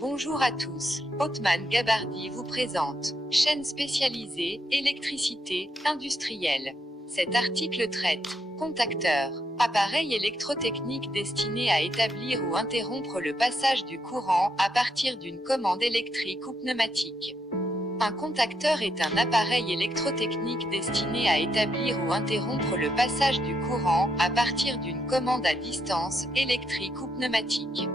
Bonjour à tous, Othman Gabardi vous présente chaîne spécialisée, électricité, industrielle. Cet article traite contacteur, appareil électrotechnique destiné à établir ou interrompre le passage du courant à partir d'une commande électrique ou pneumatique. Un contacteur est un appareil électrotechnique destiné à établir ou interrompre le passage du courant à partir d'une commande à distance, électrique ou pneumatique.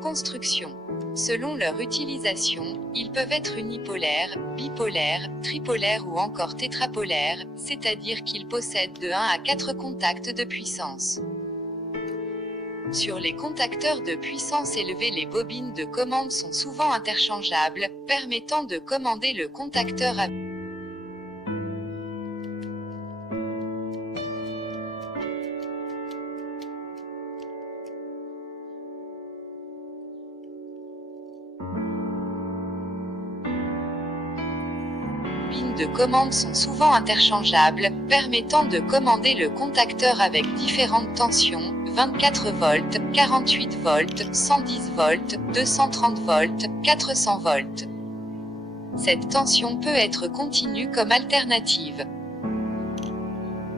Construction. Selon leur utilisation, ils peuvent être unipolaires, bipolaires, tripolaires ou encore tétrapolaires, c'est-à-dire qu'ils possèdent de 1 à 4 contacts de puissance. Sur les contacteurs de puissance élevée, les bobines de commande sont souvent interchangeables, permettant de commander le contacteur à de commande sont souvent interchangeables, permettant de commander le contacteur avec différentes tensions, 24 volts, 48 volts, 110 volts, 230 volts, 400 volts. Cette tension peut être continue comme alternative.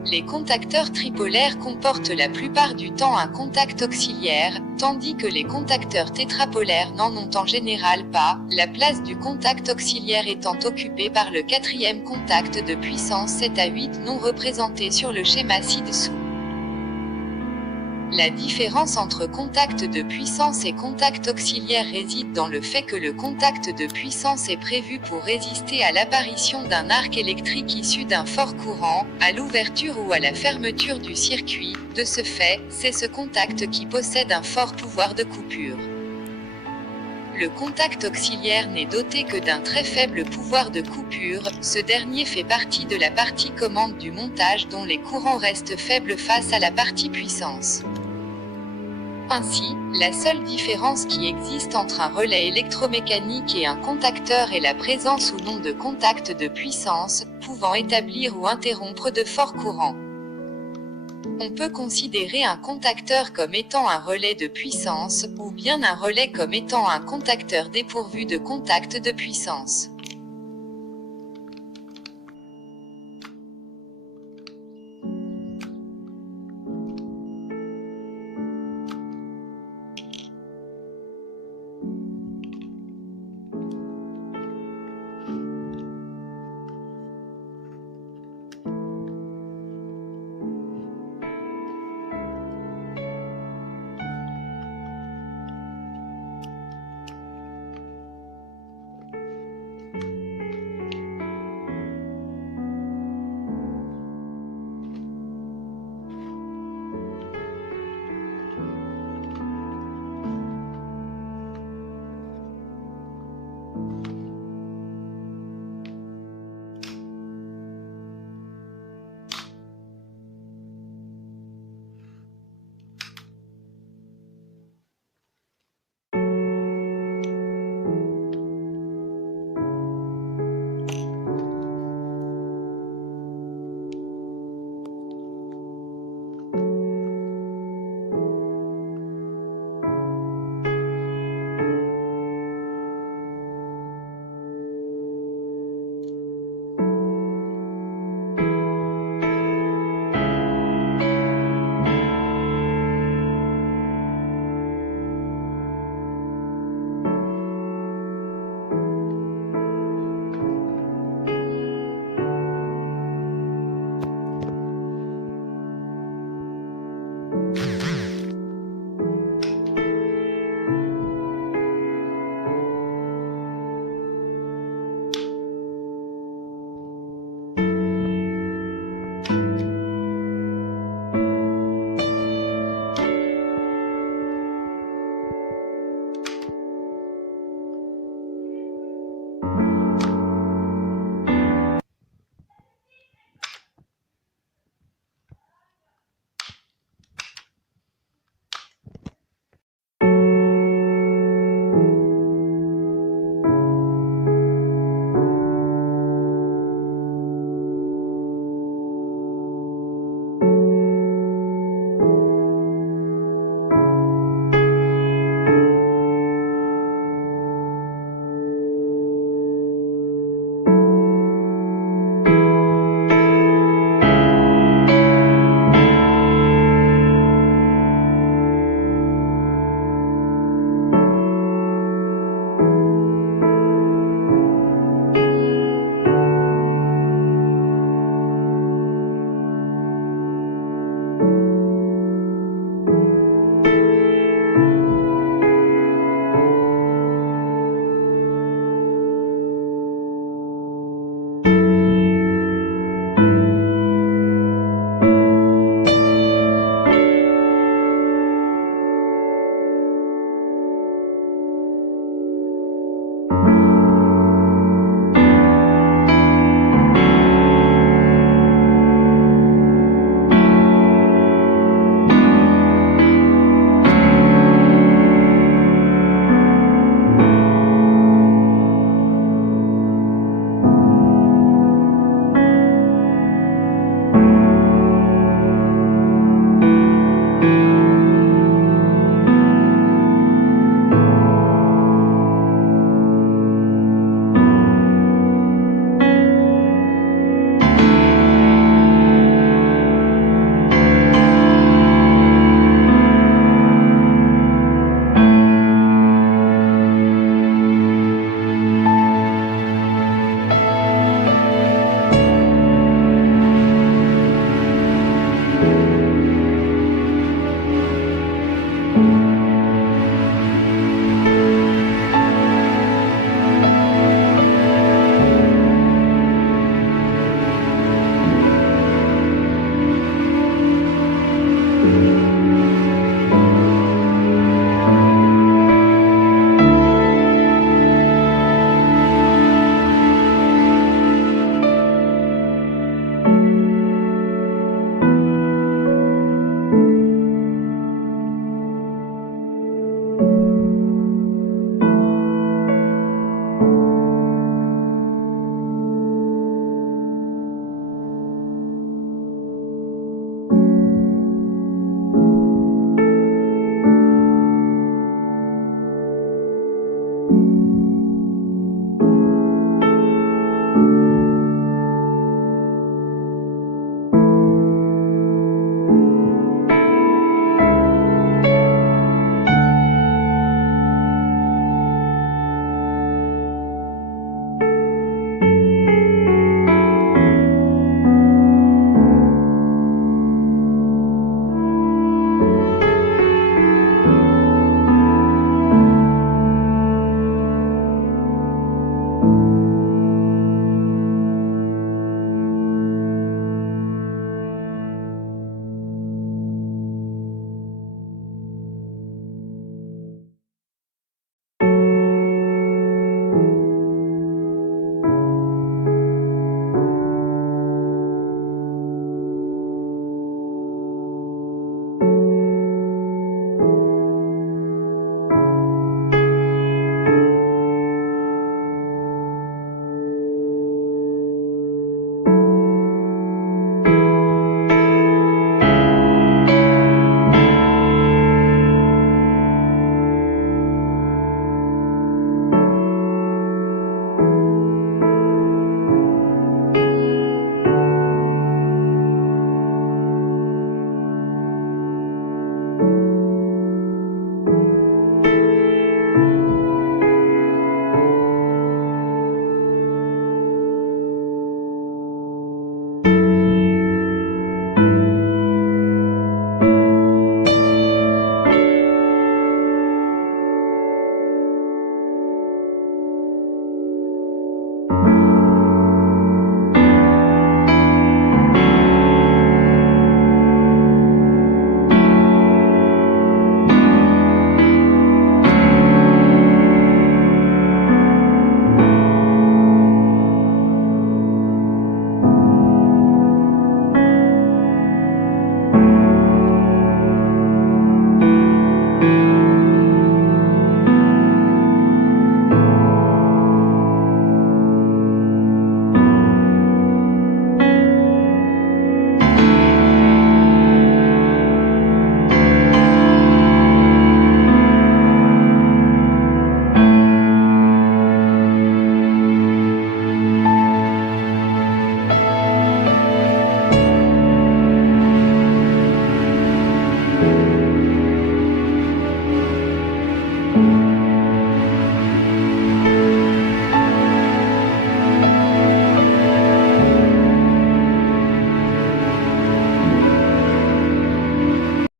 Les contacteurs tripolaires comportent la plupart du temps un contact auxiliaire, tandis que les contacteurs tétrapolaires n'en ont en général pas, la place du contact auxiliaire étant occupée par le quatrième contact de puissance 7 à 8 non représenté sur le schéma ci-dessous. La différence entre contact de puissance et contact auxiliaire réside dans le fait que le contact de puissance est prévu pour résister à l'apparition d'un arc électrique issu d'un fort courant, à l'ouverture ou à la fermeture du circuit. De ce fait, c'est ce contact qui possède un fort pouvoir de coupure. Le contact auxiliaire n'est doté que d'un très faible pouvoir de coupure, ce dernier fait partie de la partie commande du montage dont les courants restent faibles face à la partie puissance. Ainsi, la seule différence qui existe entre un relais électromécanique et un contacteur est la présence ou non de contacts de puissance, pouvant établir ou interrompre de forts courants. On peut considérer un contacteur comme étant un relais de puissance, ou bien un relais comme étant un contacteur dépourvu de contact de puissance.